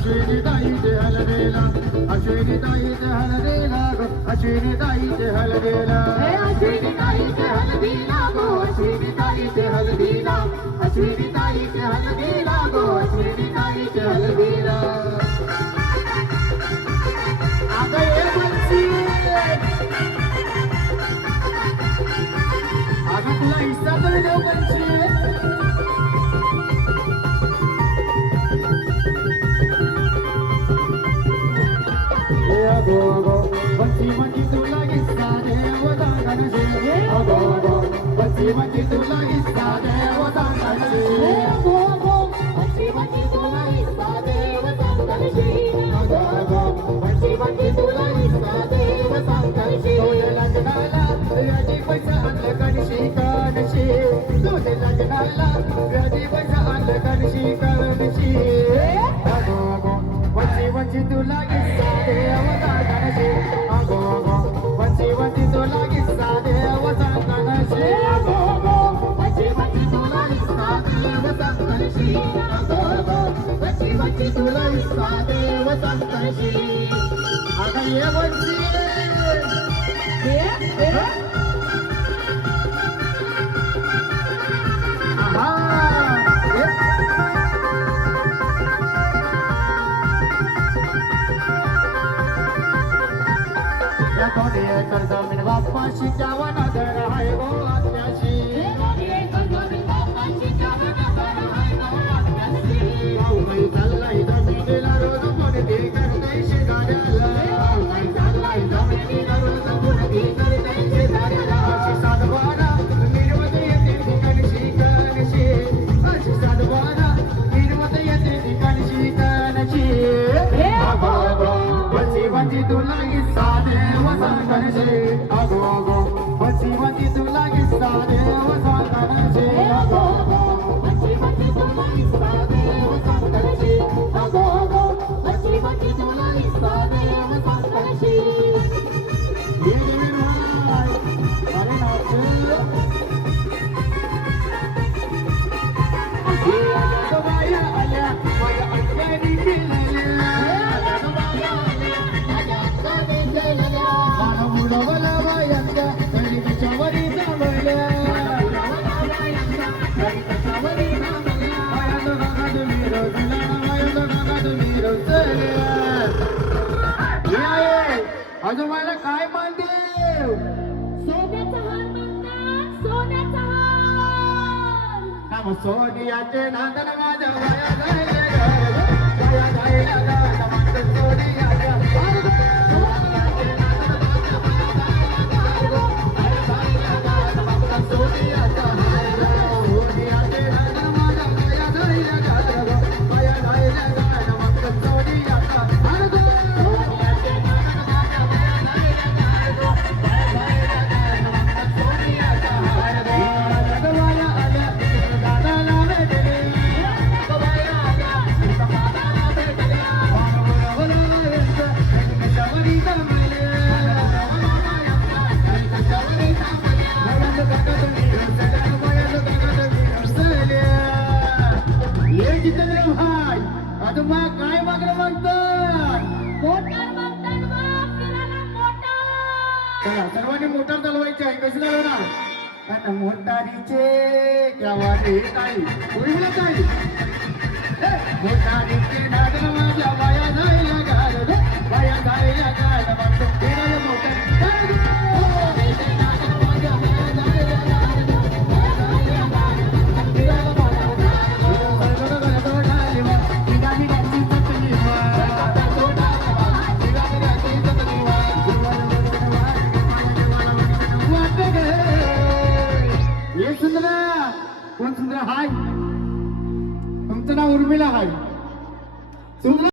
अश्विनी ताई ते हलदेला अश्विनी ताई ते हलदेला अश्विनी ताई ते हलदीला अश्विनी ताई ते हलदीला अश्विनी ताई ते हलदीला Agogo, వచ్చి వచ్చి తులైస్వా దేవ సప్తర్షి అగయ్య వచ్చి करता मिनवा पाशी जावाना आजोबाला काय मानते सोन्याचे नांदन वाजवा अगं काय मागणं मागतात? सर्वांनी मोटार चालवायची आहे. कशी चालवणार? आणि मोटारीचे गावाने ताई होईल ताई कोण सुंदर? हाय. तुमचं नाव उर्मिला हाय. सुंदर